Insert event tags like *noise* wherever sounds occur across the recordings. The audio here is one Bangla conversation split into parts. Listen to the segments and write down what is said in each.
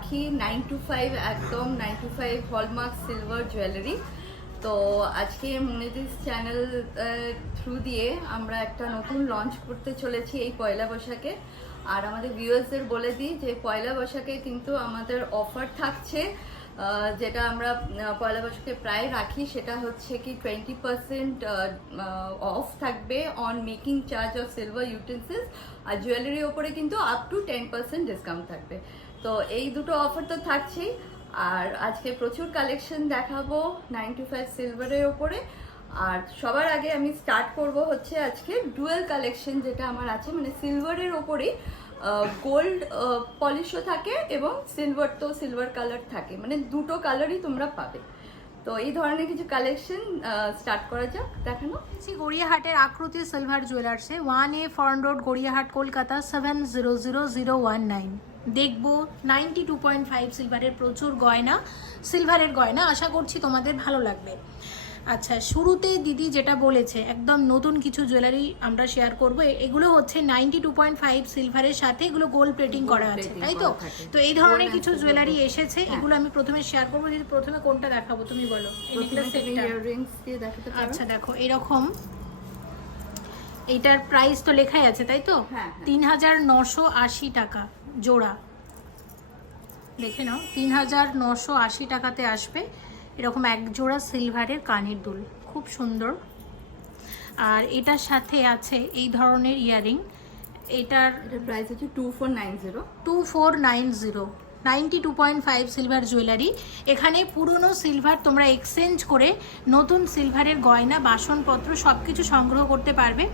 রাখি নাইন টু ফাইভ একদম nine two five hallmark silver jewellery তো আজকে মুনিদিস চ্যানেল থ্রু দিয়ে আমরা একটা নতুন লঞ্চ করতে চলেছি এই পয়লা বৈশাখে। আর আমাদের ভিউয়ার্সদের বলে দিই যে পয়লা বৈশাখে কিন্তু আমাদের অফার থাকছে যেটা আমরা পয়লা বৈশাখে প্রায় রাখি, সেটা হচ্ছে কি টোয়েন্টি পার্সেন্ট অফ থাকবে on making charge off silver utensils আর জুয়েলারির ওপরে কিন্তু up to ten percent discount থাকবে। তো এই দুটো অফার তো থাকছেই। আর আজকে প্রচুর কালেকশন দেখাবো নাইন টু ফাইভ সিলভারের ওপরে। আর সবার আগে আমি স্টার্ট করব হচ্ছে আজকে ডুয়েল কালেকশন যেটা আমার আছে মানে সিলভারের ওপরেই গোল্ড পলিশও থাকে এবং সিলভার তো সিলভার কালার থাকে। মানে দুটো কালারই তোমরা পাবে। তো এই ধরনের কিছু কালেকশন স্টার্ট করা যাক, দেখানো। হচ্ছে গড়িয়াহাটের Akriti silver জুয়েলার্সে one A Fern road Gariahat, Kolkata seven zero zero zero one nine দেখব নাইনটি টু পয়েন্ট ফাইভ সিলভারের প্রচুর গয়না সিলভারের গয়না, আশা করছি তোমাদের ভালো লাগবে। আচ্ছা শুরুতে দিদি যেটা বলেছে একদম নতুন কিছু জুয়েলারি আমরা শেয়ার করব এগুলো হচ্ছে নাইনটি টু পয়েন্ট ফাইভ সিলভারের সাথে এগুলো গোল্ড প্লেটিং করা আছে তাই তো? তো এই ধরনের কিছু জুয়েলারি এসেছে হ্যাঁ। এগুলো আমি প্রথমে শেয়ার করব যদি প্রথমে কোনটা দেখাবো তুমি বলো? আচ্ছা দেখো এরকম। এইটার প্রাইস তো লেখাই আছে তাই তো? হ্যাঁ, হ্যাঁ। তিন হাজার নশো আশি টাকা জোড়া। দেখে নাও তিন হাজার নশো আশি টাকাতে আসবে। এরকম এক জোড়া সিলভারের কানের দুল খুব সুন্দর। আর এটার সাথে আছে এই ধরনের ইয়ারিং এটার প্রাইস হচ্ছে two four nine zero two four nine zero ninety two point five silver jewellery এখানে পুরনো সিলভার তোমরা এক্সচেঞ্জ করে নতুন সিলভারের গয়না বাসনপত্র সব কিছু সংগ্রহ করতে পারবে।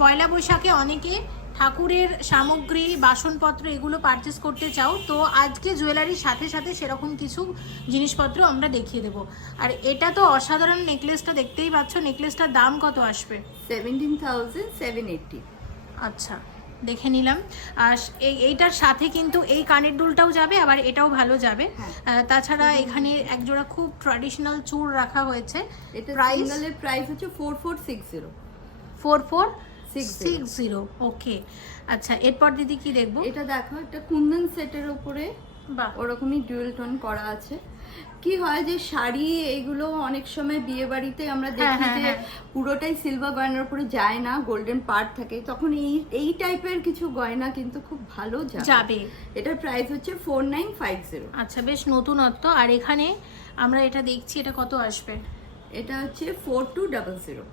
পয়লা বৈশাখে অনেকে ঠাকুরের সামগ্রী বাসনপত্র এগুলো পারচেস করতে চাও তো আজকে জুয়েলারির সাথে সাথে সেরকম কিছু জিনিসপত্র আমরা দেখিয়ে দেবো। আর এটা তো অসাধারণ নেকলেসটা দেখতেই পাচ্ছ নেকলেসটার দাম কত আসবে? সেভেন্টিন থাউজেন্ড সেভেন এইটটি আচ্ছা দেখে নিলাম। আর এই এইটার সাথে কিন্তু এই কানের দুলটাও যাবে আবার এটাও ভালো যাবে। হ্যাঁ। তাছাড়া এখানে একজোড়া খুব ট্র্যাডিশনাল চুর রাখা হয়েছে। এটা প্রাইস প্রাইস হচ্ছে four four six zero four four six zero okay আচ্ছা এরপর দিদি কি দেখব? এটা দেখো একটা কুন্দন সেটের উপরে বাহ। ওরকমই ডুয়েল টোন করা আছে। কি হয় যে শাড়ি এগুলো অনেক সময় বিয়ে বাড়িতে আমরা হ্যাঁ, দেখি হ্যাঁ, যে হ্যাঁ। পুরোটাই সিলভার গয়নার উপরে যায় না গোল্ডেন পার্ট থাকে। তখন এই এই টাইপের কিছু গয়না কিন্তু খুব ভালো যাবে। এটার প্রাইস হচ্ছে ফোর নাইন ফাইভ জিরো আচ্ছা বেশ নতুনত্ব। আর এখানে আমরা এটা দেখছি এটা কত আসবে? এটা হচ্ছে ফোর টু ডাবল জিরো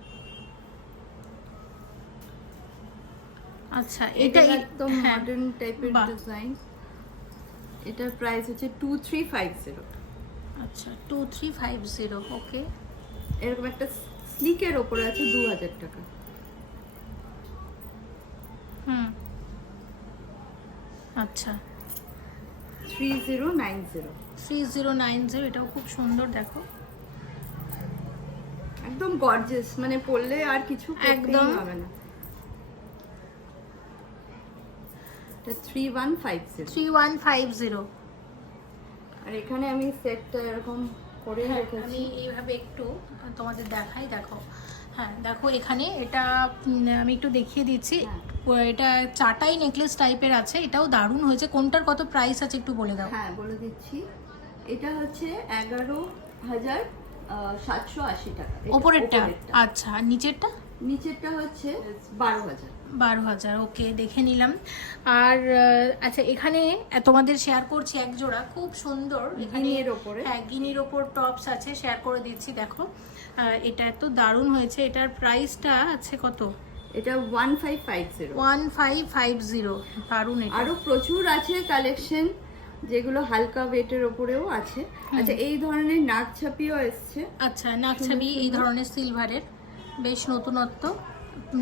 আচ্ছা এটা একদম মডার্ন টাইপের ডিজাইন এটার প্রাইস হচ্ছে টু থ্রি ফাইভ জিরো আচ্ছা two three five zero okay এরকম একটা স্লিকের ওপরে আছে দু হাজার টাকা। হুম। আচ্ছা। Three zero nine zero three zero nine zero এটাও খুব সুন্দর দেখো। একদম গর্জিয়াস মানে পরলে আর কিছু। একদম। হবে না এটা three one five three one five zero আর এখানে আমি সেটটা এরকম করে হ্যাঁ, আমি এইভাবে একটু তোমাদের দেখাই দেখো। হ্যাঁ দেখো এখানে এটা আমি একটু দেখিয়ে দিচ্ছি। হ্যাঁ। এটা চাটাই নেকলেস টাইপের আছে এটাও দারুণ হয়েছে। কোনটার কত প্রাইস আছে একটু বলে দাও। হ্যাঁ বলে দিচ্ছি। এটা হচ্ছে এগারো হাজার সাতশো আশি টাকা। ওপরেরটা। আচ্ছা আর নিচেরটা? নিচেরটা হচ্ছে বারো হাজার। বারো হাজার ওকে দেখে নিলাম। আর আচ্ছা এখানে তোমাদের শেয়ার করছি এক জোড়া খুব সুন্দর। গিনির ওপরে। হ্যাঁ গিনির ওপর টপস আছে শেয়ার করে দিচ্ছি দেখো। এটা এত দারুণ হয়েছে এটার প্রাইসটা আছে কত? এটা one five five zero one five five zero দারুণ এটা। আরও প্রচুর আছে কালেকশন যেগুলো হালকা ওয়েটের ওপরেও আছে। আচ্ছা এই ধরনের নাক ছাপিও এসছে। আচ্ছা নাকছাবি এই ধরনের সিলভারের বেশ নতুনত্ব।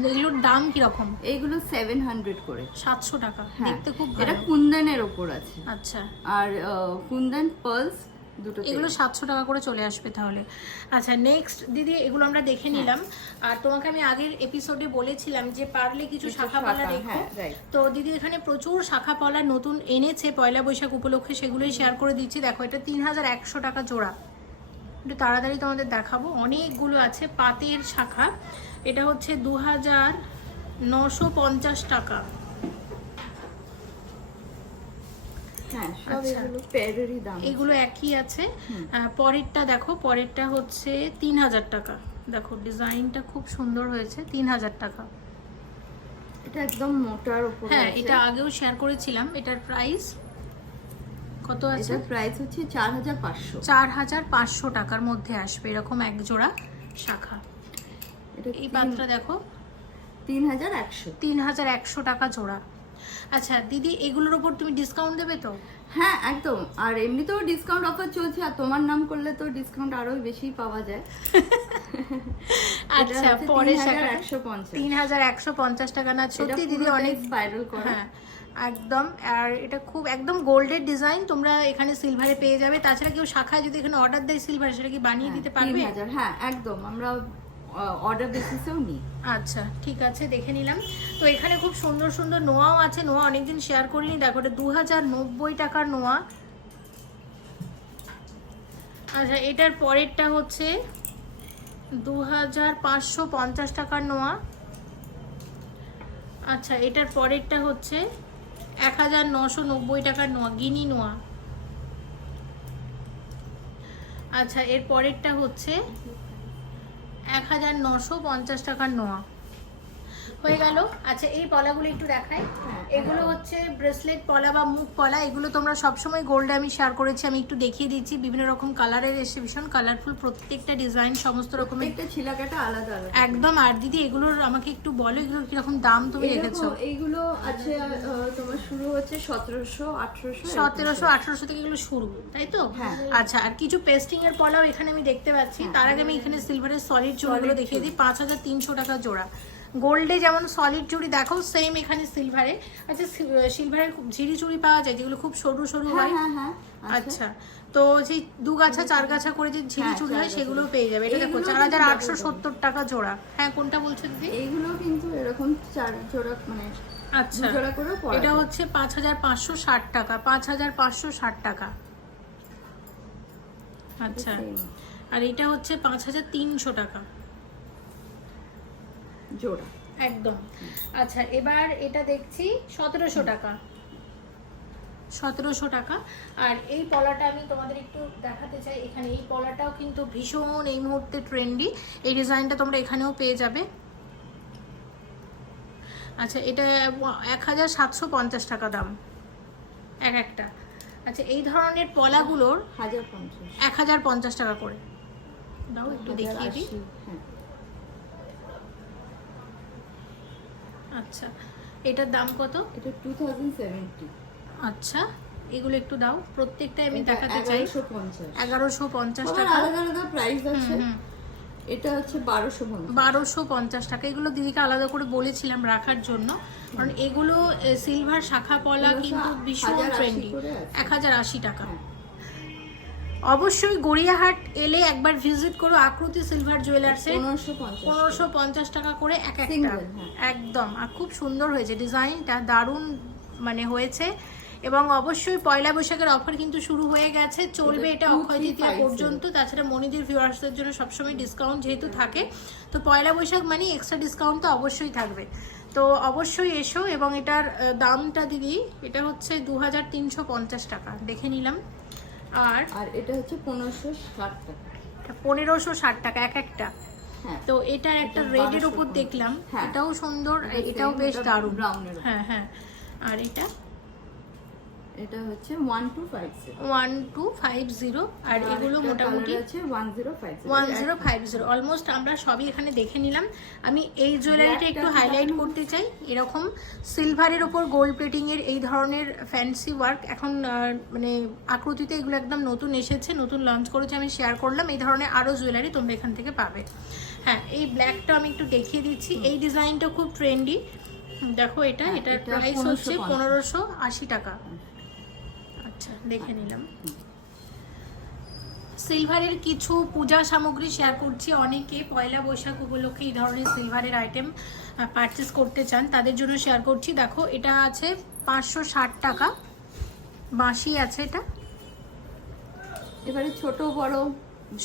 এগুলোর দাম কীরকম? এইগুলো সেভেন হান্ড্রেড করে। সাতশো টাকা। হ্যাঁ। দেখতে খুব এটা কুন্দনের ওপর আছে। আচ্ছা। আর কুন্দন পার্লস দুটো এগুলো সাতশো টাকা করে চলে আসবে তাহলে। আচ্ছা নেক্সট দিদি এগুলো আমরা দেখে নিলাম। আর তোমাকে আমি আগের এপিসোডে বলেছিলাম যে পারলে কিছু শাখা পালা শাখা, রেখো। হ্যাঁ, তো দিদি এখানে প্রচুর শাখা পালা নতুন এনেছে পয়লা বৈশাখ উপলক্ষে সেগুলোই শেয়ার করে দিচ্ছি। দেখো এটা তিন হাজার একশো টাকা জোড়া। একটু তাড়াতাড়ি তোমাদের দেখাবো। অনেকগুলো আছে পাতের শাখা। এটা হচ্ছে দু হাজার নশো পঞ্চাশ টাকা। হ্যাঁ আচ্ছা। এগুলো একই আছে। পরেরটা দেখো পরেরটা হচ্ছে তিন হাজার টাকা। দেখো ডিজাইনটা খুব সুন্দর হয়েছে তিন হাজার টাকা। এটা একদম মোটার উপরে হ্যাঁ এটা আগেও শেয়ার করেছিলাম এটার প্রাইস কত আছে? প্রাইস হচ্ছে চার হাজার পাঁচশো। চার হাজার পাঁচশো টাকার মধ্যে আসবে এরকম এক জোড়া শাখা। এই পাত্রটা দেখো। তিন হাজার একশো। তিন হাজার একশো টাকা জোড়া। আচ্ছা দিদি এগুলোর ওপর তুমি ডিসকাউন্ট দেবে তো? হ্যাঁ একদম। আর এমনিতেও ডিসকাউন্ট অফার চলছে আর তোমার নাম করলে তো ডিসকাউন্ট আরও বেশি পাওয়া যায়। *laughs* আচ্ছা পরে তিন হাজার একশো পঞ্চাশ। টাকা না সত্যি দিদি অনেক স্পাইরাল করা। হ্যাঁ একদম। আর এটা খুব একদম গোল্ডের ডিজাইন তোমরা এখানে সিলভারে পেয়ে যাবে। তাছাড়া কেউ শাখায় যদি এখানে অর্ডার দেয় সিলভার সেটা কি বানিয়ে দিতে পারবে? হ্যাঁ একদম। আমরা অর্ডার বেসিসেও নিই। আচ্ছা ঠিক আছে, দেখে নিলাম। তো এখানে খুব সুন্দর সুন্দর নোয়াও আছে। নোয়া অনেকদিন শেয়ার করিনি। দেখো হাজার নব্বই টাকার নোয়া। আচ্ছা এটার পরেরটা হচ্ছে দু হাজার পাঁচশো পঞ্চাশ টাকার নোয়া। আচ্ছা এটার পরেরটা হচ্ছে এক হাজার নশো নব্বই টাকার নোয়া, গিনি নোয়া। আচ্ছা এর পরেরটা হচ্ছে এক হাজার নশো পঞ্চাশ টাকার নোয়া। হয়ে গেল। আচ্ছা এই পলাগুলো একটু দেখাই। হ্যাঁ। এগুলো হচ্ছে ব্রেসলেট পলা বা মুখ পলা। এগুলো তোমরা সবসময় গোল্ডে আমি শেয়ার করেছি আমি একটু দেখিয়ে দিচ্ছি। বিভিন্ন রকম কালারের এসে ভীষণ কালারফুল প্রত্যেকটা ডিজাইন সমস্ত রকমের প্রত্যেকটা ছিলাকাটা আলাদা একদম। আর দিদি এগুলোর আমাকে একটু বলো এগুলোর কীরকম দাম তুমি রেখেছো? এইগুলো আছে তোমার শুরু হচ্ছে সতেরোশো আঠারোশো সতেরোশো আঠারোশো থেকে এগুলো শুরু তাই তো? হ্যাঁ। আচ্ছা আর কিছু পেস্টিং এর পলাও এখানে আমি দেখতে পাচ্ছি। তার আগে আমি এখানে সিলভারের সলিড Solid দেখিয়ে দিই। পাঁচ হাজার তিনশো টাকা জোড়া। গোল্ডে যেমন সলিড চুড়ি দেখো সেম এখানে সিলভারে আচ্ছা সিলভারের ঝিরি চুড়ি পাওয়া যায় যেগুলো খুব সরু সরু হ্যাঁ হয়। হ্যাঁ হ্যাঁ আচ্ছা। তো সেই দু গাছা চার গাছা করে যে ঝিরি চুড়ি হয় সেগুলো পেয়ে যাবে। এটা দেখো চার হাজার আটশো সত্তর টাকা জোড়া। হ্যাঁ কোনটা বলছো দিদি? এইগুলো কিন্তু এরকম চার জোড়া মানে আচ্ছা। এটা হচ্ছে পাঁচ হাজার পাঁচশো ষাট টাকা পাঁচ হাজার পাঁচশো ষাট টাকা। আচ্ছা। আর এটা হচ্ছে পাঁচ হাজার তিনশো টাকা। জোড়া। একদম। আচ্ছা এবার এটা দেখছি সতেরোশো টাকা। সতেরোশো টাকা। আর এই পলাটা আমি তোমাদের একটু দেখাতে চাই। এখানে এই পলাটাও কিন্তু ভীষণ এই মুহূর্তে ট্রেন্ডি এই ডিজাইনটা তোমরা এখানেও পেয়ে যাবে। আচ্ছা এটা এক হাজার সাতশো পঞ্চাশ টাকা দাম। এক একটা। আচ্ছা এই ধরনের পলাগুলোর হাজার পঞ্চাশ। এক হাজার পঞ্চাশ টাকা করে। দাও একটু দেখিয়ে দিই। হ্যাঁ। আচ্ছা এটার দাম কত? এটা টু আচ্ছা এগুলো একটু দাও প্রত্যেকটা আমি দেখাতে চাই। এগারোশো পঞ্চাশ। টাকা। আলাদা আলাদা প্রাইস আছে। এটা হচ্ছে বারোশো বারোশো পঞ্চাশ টাকা। এগুলো দিদিকে আলাদা করে বলেছিলাম রাখার জন্য। কারণ এগুলো সিলভার শাখা পলা কিন্তু ভীষণ ট্রেন্ডি। এক হাজার আশি টাকা। হ্যাঁ। অবশ্যই গড়িয়াহাট এলে একবার ভিজিট করো আকৃতি সিলভার জুয়েলার্সে পনেরোশো পঞ্চাশ টাকা। করে এক একটা। হ্যাঁ। একদম আর খুব সুন্দর হয়েছে। ডিজাইনটা দারুণ মানে হয়েছে। এবং অবশ্যই পয়লা বৈশাখের অফার কিন্তু শুরু হয়ে গেছে। চলবে এটা অক্ষয় তৃতীয়া পর্যন্ত। তাছাড়া মনিদের ভিউয়ার্সদের জন্য সবসময় ডিসকাউন্ট যেহেতু থাকে। তো পয়লা বৈশাখ মানে এক্সট্রা ডিসকাউন্ট তো অবশ্যই থাকবে। তো অবশ্যই এসো এবং এটার দামটা দিদি এটা হচ্ছে দু হাজার তিনশো পঞ্চাশ টাকা। দেখে নিলাম। আর? আর এটা হচ্ছে পনেরোশো ষাট টাকা। পনেরোশো ষাট টাকা এক একটা? হ্যাঁ। তো এটার একটা রেডের 1200 উপর দেখলাম। হ্যাঁ। এটাও সুন্দর এটাও বেশ দারুণ। এর হ্যাঁ হ্যাঁ। আর এটা? এটা হচ্ছে one two five one two five zero আর এগুলো মোটামুটি আছে one zero five one zero five zero almost আমরা সবই এখানে দেখে নিলাম। আমি এই জুয়েলারিটা একটু হাইলাইট করতে চাই। এরকম সিলভারের ওপর গোল্ড প্লেটিং এর এই ধরনের ফ্যান্সি ওয়ার্ক এখন মানে আকৃতিতে এগুলো একদম নতুন এসেছে নতুন লঞ্চ করেছে আমি শেয়ার করলাম। এই ধরনের আরও জুয়েলারি তোমরা এখান থেকে পাবে। হ্যাঁ এই ব্ল্যাকটা আমি একটু দেখিয়ে দিচ্ছি। এই ডিজাইনটা খুব ট্রেন্ডি দেখো এটা হ্যাঁ, এটার এটা প্রাইস হচ্ছে পনেরোশো আশি টাকা। আচ্ছা দেখে নিলাম। সিলভারের কিছু পূজা সামগ্রী শেয়ার করছি। অনেকে পয়লা বৈশাখ উপলক্ষে এই ধরনের সিলভারের আইটেম পারচেস করতে চান তাদের জন্য শেয়ার করছি। দেখো এটা আছে পাঁচশো ষাট টাকা। বাঁশি আছে এটা। এবারে ছোট বড়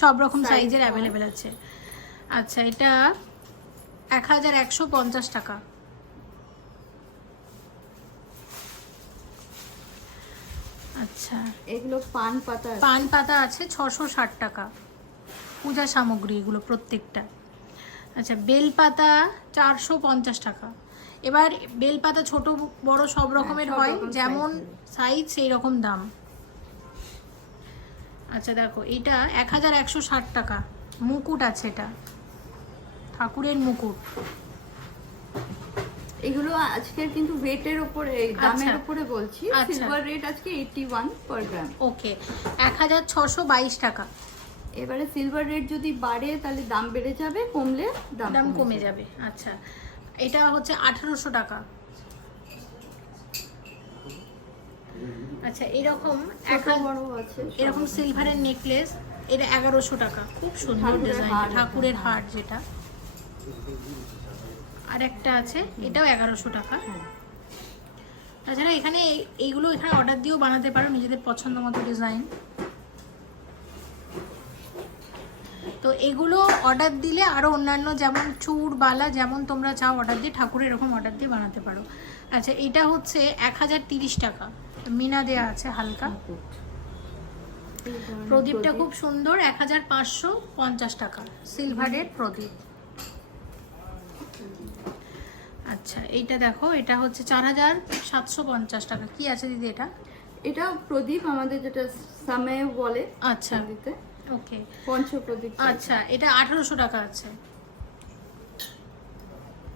সব রকম সাইজের অ্যাভেলেবেল আছে। আচ্ছা এটা এক হাজার একশো পঞ্চাশ টাকা। আচ্ছা। এগুলো পান পাতা পান পাতা আছে ছশো ষাট টাকা। পূজা সামগ্রী এগুলো প্রত্যেকটা। আচ্ছা বেলপাতা চারশো পঞ্চাশ টাকা। এবার বেলপাতা ছোট বড় সব রকমের হ্যাঁ, হয় যেমন সাইজ সেই রকম দাম। আচ্ছা দেখো এটা এক হাজার একশো ষাট টাকা। মুকুট আছে এটা। ঠাকুরের মুকুট। এগুলো আজকের কিন্তু ওয়েটের উপরে দামের আচ্ছা। উপরে বলছি। আচ্ছা। সিলভার রেট আজকে এইটি ওয়ান পার গ্রাম ওকে এক হাজার ছশো বাইশ টাকা। এবারে সিলভার রেট যদি বাড়ে তাহলে দাম বেড়ে যাবে কমলে দাম দাম কমে যাবে। আচ্ছা। এটা হচ্ছে আঠারোশো টাকা। আচ্ছা এরকম এক বড় আছে এরকম সিলভারের নেকলেস এটা এগারোশো টাকা। খুব সুন্দর ডিজাইন ঠাকুরের হার যেটা। আর একটা আছে এটাও এগারোশো টাকা। তাছাড়া এখানে এইগুলো এখানে অর্ডার দিয়েও বানাতে পারো নিজেদের পছন্দ মতো ডিজাইন তো এগুলো অর্ডার দিলে আরও অন্যান্য যেমন চূড় বালা যেমন তোমরা চাও অর্ডার দিয়ে ঠাকুরের এরকম অর্ডার দিয়ে বানাতে পারো। আচ্ছা এটা হচ্ছে এক হাজার তিরিশ টাকা। মিনা দেয়া আছে হালকা। প্রদীপটা খুব সুন্দর এক হাজার পাঁচশো পঞ্চাশ টাকা। সিলভারের প্রদীপ। আচ্ছা এইটা দেখো এটা হচ্ছে চার হাজার সাতশো পঞ্চাশ টাকা। কি আছে দিদি এটা? এটা প্রদীপ আমাদের যেটা সামে বলে আচ্ছা। চাঁদিতে ওকে। পঞ্চ প্রদীপ আচ্ছা এটা আঠারোশো টাকা আছে।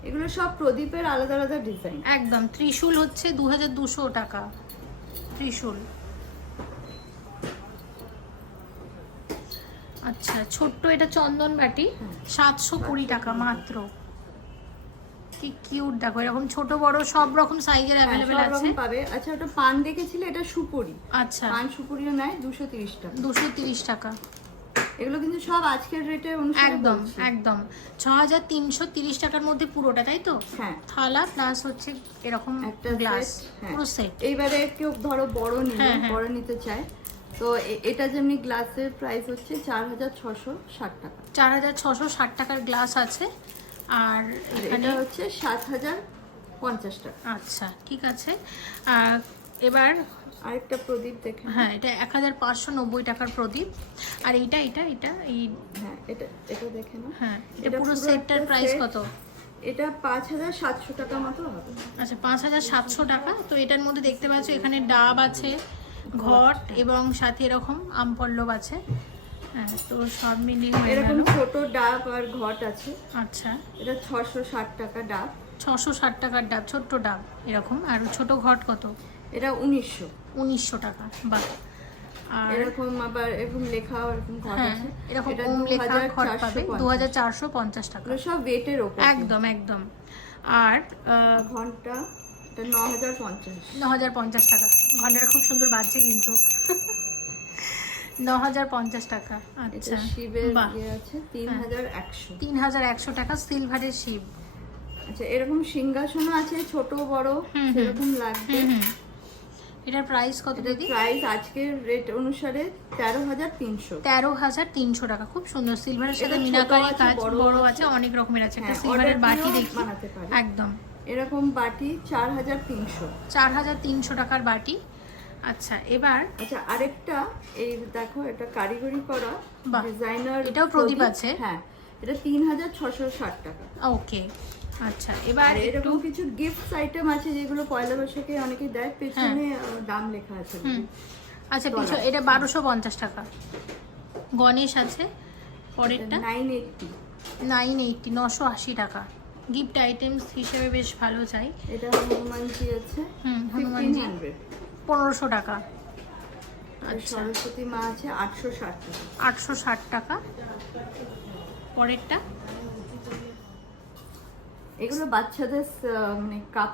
এগুলো সব প্রদীপের আলাদা আলাদা ডিজাইন। একদম ত্রিশূল হচ্ছে দু হাজার দুশো টাকা। ত্রিশূল। আচ্ছা ছোট্ট এটা চন্দন বাটি। সাতশো কুড়ি টাকা মাত্র। কি কিউট দেখো এরকম ছোট বড় সব রকম সাইজের অ্যাভেলেবেল আছে। পাবে। আচ্ছা ওটা পান দেখেছিলে? এটা সুপুরি। আচ্ছা। পান সুপুরিও নেয় দুশো তিরিশ টাকা। দুশো তিরিশ টাকা। এগুলো কিন্তু সব আজকের রেটে একদম একদম। ছ হাজার তিনশো তিরিশ টাকার মধ্যে পুরোটা তাই তো? হ্যাঁ। থালা প্লাস হচ্ছে এরকম একটা গ্লাস হ্যাঁ। পুরো সেট এইবারে কেউ ধরো বড় নিল হ্যাঁ, হ্যাঁ। বড় নিতে চায়। তো এটা যেমনি গ্লাসের প্রাইস হচ্ছে চার হাজার ছশো ষাট টাকা। চার হাজার ছশো ষাট টাকার গ্লাস আছে। আর এখানে এটা হচ্ছে সাত হাজার পঞ্চাশ টাকা। আচ্ছা ঠিক আছে। এবার আরেকটা প্রদীপ দেখে হ্যাঁ এটা এক হাজার পাঁচশো নব্বই টাকার প্রদীপ। আর এইটা এটা এটা এই হ্যাঁ এটা এটা দেখে না হ্যাঁ এটা পুরো পুরো সেটটার প্রাইস কত? এটা পাঁচ হাজার সাতশো টাকা মতো হবে। আচ্ছা পাঁচ হাজার সাতশো টাকা। তো এটার মধ্যে দেখতে পাচ্ছ এখানে ডাব আছে ঘট এবং সাথে এরকম আমপল্লব আছে। হ্যাঁ তো সব মিলিয়ে হয়ে এরকম ছোট ডাব আর ঘট আছে। আচ্ছা। এটা ছশো ষাট টাকা ডাব। ছশো ষাট টাকার ডাব ছোট্ট ডাব এরকম। আর ছোট ঘট কত? এটা উনিশশো। উনিশশো টাকা বাহ। আর এরকম আবার এরকম লেখা এরকম ঘট হ্যাঁ আছে। এরকম ওম লেখা ঘট পাবে। দু হাজার চারশো পঞ্চাশ টাকা। সব ওয়েটের ওপর। একদম একদম। আর ঘণ্টা ন হাজার পঞ্চাশ। ন হাজার পঞ্চাশ টাকা। ঘন্টাটা খুব সুন্দর বাজছে কিন্তু। ন হাজার পঞ্চাশ টাকা। আচ্ছা। শিবের ইয়ে আছে তিন হ্যাঁ। হাজার একশো। তিন হাজার একশো টাকা সিলভারের শিব। আচ্ছা এরকম সিংহাসনও আছে ছোট বড়। সেরকম লাগবে। এটার প্রাইস কত দিদি? প্রাইস আজকের রেট অনুসারে তেরো হাজার তিনশো। তেরো হাজার তিনশো টাকা খুব সুন্দর। সিলভারের সাথে মিনাকারি কাজ বড় আছে। অনেক রকমের আছে। একটা হ্যাঁ, সিলভারের বাটি দেখি। একদম। এরকম বাটি চার হাজার তিনশো। চার হাজার তিনশো টাকার বাটি। আচ্ছা এবার আচ্ছা আরেকটা এই দেখো এটা কারিগরি করা ডিজাইনার এটাও প্রদীপ আছে? হ্যাঁ এটা তিন হাজার ছশো ষাট টাকা। ওকে আচ্ছা এবার এরকম কিছু গিফট আইটেম আছে যেগুলো পয়লা বৈশাখে অনেকে দেয় পেছনে দাম লেখা আছে। আচ্ছা পিছু এটা বারোশো পঞ্চাশ টাকা। গণেশ আছে পরেরটা? নাইন এইটটি নাইন এইটটি নশো আশি টাকা। গিফট আইটেমস হিসেবে বেশ ভালো চাই। এটা হনুমানজি আছে হুম হনুমানজি। পনেরোশো টাকা। আচ্ছা। সরস্বতী মা আছে আটশো ষাট টাকা। আটশো ষাট টাকা। পরেরটা? এগুলো বাচ্চাদের মানে কাপ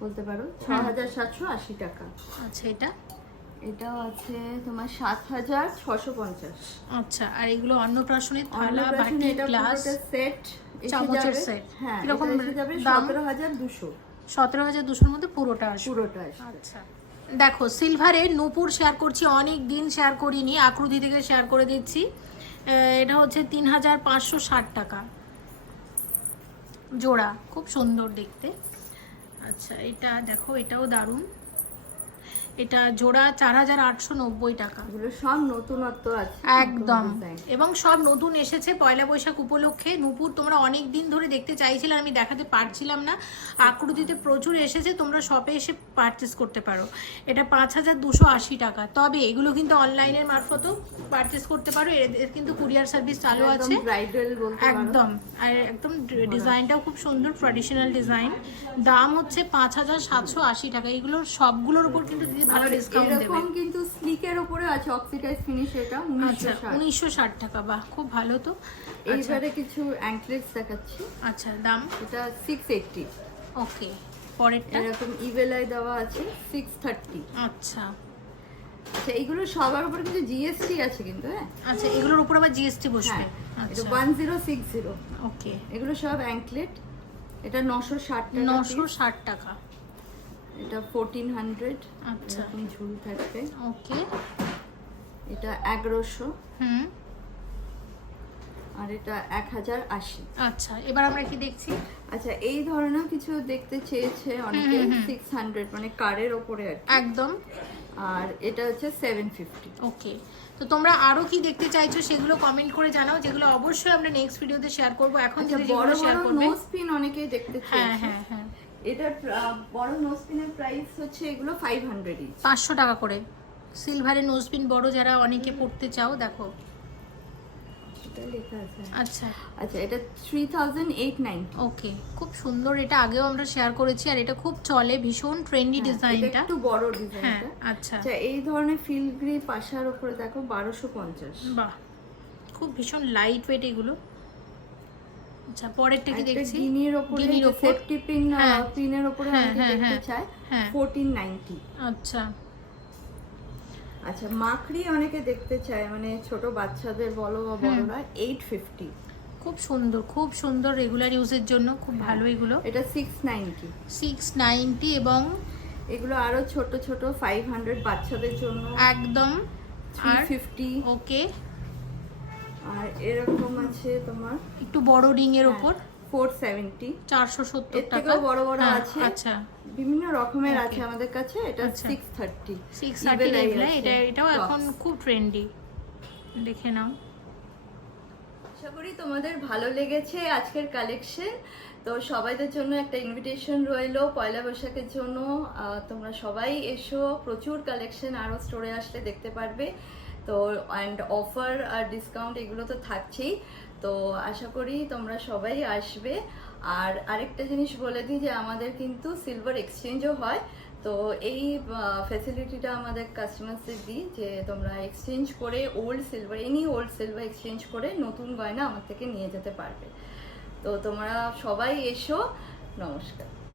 বলতে পারো। ছ হাজার সাতশো আশি টাকা। আচ্ছা এটা? এটাও আছে তোমার সাত হাজার ছশো পঞ্চাশ। আচ্ছা আর এগুলো অন্নপ্রাশনের থালা বাটি গ্লাস সেট চামচের set। হ্যাঁ এসে যাবে সতেরো হাজার দুশো। সতেরো হাজার দুশোর মধ্যে পুরোটা আসবে। পুরোটা। আচ্ছা। দেখো সিলভারে নূপুর শেয়ার করছি, অনেক দিন শেয়ার করিনি আকৃতি থেকে শেয়ার করে দিচ্ছি। এটা হচ্ছে তিন হাজার পাঁচশো ষাট টাকা। জোড়া, খুব সুন্দর দেখতে। আচ্ছা এটা দেখো, এটাও দারুণ। এটা জোড়া চার হাজার আটশো নব্বই টাকা। এগুলো সব নতুনত্ব আছে। একদম। এবং সব নতুন এসেছে পয়লা বৈশাখ উপলক্ষে। নূপুর তোমরা অনেক দিন ধরে দেখতে চাইছিলে আমি দেখাতে পারছিলাম না। আকৃতিতে প্রচুর এসেছে তোমরা শপে এসে পারচেস করতে পারো। এটা পাঁচ হাজার দুশো আশি টাকা। তবে এগুলো কিন্তু অনলাইনের মারফতও পারচেস করতে পারো। এদের কিন্তু কুরিয়ার সার্ভিস চালু আছে। একদম। আর একদম ডিজাইনটাও খুব সুন্দর ট্র্যাডিশনাল ডিজাইন দাম হচ্ছে পাঁচ হাজার সাতশো আশি টাকা। এগুলোর সবগুলোর উপর কিন্তু দিদি ভালো ডিসকাউন্ট দেবে। এরকম কিন্তু স্লিকের উপরে আছে অক্সিডাইজ ফিনিশ এটা আচ্ছা 1960 টাকা বাহ খুব ভালো তো। আচ্ছা। এইবারে কিছু অ্যাঙ্কলেটস দেখাচ্ছি। আচ্ছা দাম? এটা সিক্স এইটটি ওকে পরেরটা? এরকম ইভেলাই দেওয়া আছে সিক্স থার্টি আচ্ছা। আচ্ছা এইগুলো সবার উপরে কিন্তু জিএসটি আছে কিন্তু হ্যাঁ? আচ্ছা এগুলোর উপর আবার জিএসটি বসবে? হ্যাঁ এটা আচ্ছা। One zero six zero okay. এগুলো সব অ্যাঙ্কলেট এটা নশো ষাট টাকা নশো piece। ষাট টাকা। এটা ফোরটিন হান্ড্রেড আচ্ছা। ঝুল থাকবে। ওকে। এটা এগারোশো। হুম। আর এটা এক হাজার আশি। আচ্ছা এবার আমরা কি দেখছি? আচ্ছা এই ধরনের কিছু দেখতে চেয়েছে অনেকে। সিক্স হান্ড্রেড মানে কারের ওপরে। একদম। আর এটা হচ্ছে সেভেন ফিফটি ওকে তো তোমরা আরও কি দেখতে চাইছো সেগুলো কমেন্ট করে জানাও যেগুলো অবশ্যই আমরা নেক্সট ভিডিওতে শেয়ার করব। এখন আচ্ছা যদি বড় যেগুলো শেয়ার করবে। নোজ পিন অনেকেই দেখতে হ্যাঁ হ্যাঁ হ্যাঁ। এটার বড় নোজ পিনের প্রাইস হচ্ছে এগুলো ফাইভ হান্ড্রেড পাঁচশো টাকা করে। সিলভারের নোজপিন বড় যারা অনেকে পড়তে চাও দেখো। এটা আচ্ছা। আচ্ছা এটা three thousand eight nine okay খুব সুন্দর। এটা আগেও আমরা শেয়ার করেছি আর এটা খুব চলে ভীষণ ট্রেন্ডি ডিজাইনটা একটু বড় হ্যাঁ ডিজাইনটা আচ্ছা। আচ্ছা এই ধরনের ফিলগ্রি পাশার উপরে দেখো বারোশো পঞ্চাশ। বাহ খুব ভীষণ লাইট ওয়েট এগুলো। আচ্ছা পরেরটা কি দেখছি? গিনির ওপর। সেফটি পিন হ্যাঁ। পিনের হ্যাঁ, অনেকে হ্যাঁ, দেখতে হ্যাঁ। চায় হ্যাঁ। ফোরটিন নাইনটি আচ্ছা। আচ্ছা মাকড়ি অনেকে দেখতে চায় মানে ছোট বাচ্চাদের বলো বা বড়রা এইট ফিফটি খুব সুন্দর খুব সুন্দর রেগুলার ইউজের জন্য খুব ভালো এগুলো। এটা সিক্স নাইনটি সিক্স নাইনটি এবং এগুলো আরও ছোট ছোট ফাইভ হান্ড্রেড বাচ্চাদের জন্য। একদম। থ্রি আর ফিফটি ওকে আর এরকম আছে তোমার? একটু বড় রিং এর ওপর? ফোর সেভেন্টি চারশো সত্তর এর টাকা? থেকেও বড় বড় হ্যাঁ, আছে। আচ্ছা। বিভিন্ন রকমের আছে আমাদের কাছে। এটা আচ্ছা। সিক্স থার্টি সিক্স থার্টি এটা এটাও এখন খুব ট্রেন্ডি দেখে নাও। আশা করি তোমাদের ভালো লেগেছে আজকের কালেকশন তো সবাইদের জন্য একটা ইনভিটেশন রইল পয়লা বৈশাখের জন্য। তোমরা সবাই এসো। প্রচুর কালেকশন আরও স্টোরে আসলে দেখতে পারবে। তো অ্যান্ড অফার আর ডিসকাউন্ট এগুলো তো থাকছেই। তো, আশা করি তোমরা সবাই আসবে। আর আরেকটা জিনিস বলে দিই যে, আমাদের কিন্তু সিলভার এক্সচেঞ্জও হয়। তো, এই ফ্যাসিলিটিটা আমাদের কাস্টমার্সদের দিই যে, তোমরা এক্সচেঞ্জ করে old silver any old silver exchange করে নতুন গয়না আমার থেকে নিয়ে যেতে পারবে। তো, তোমরা সবাই এসো। নমস্কার।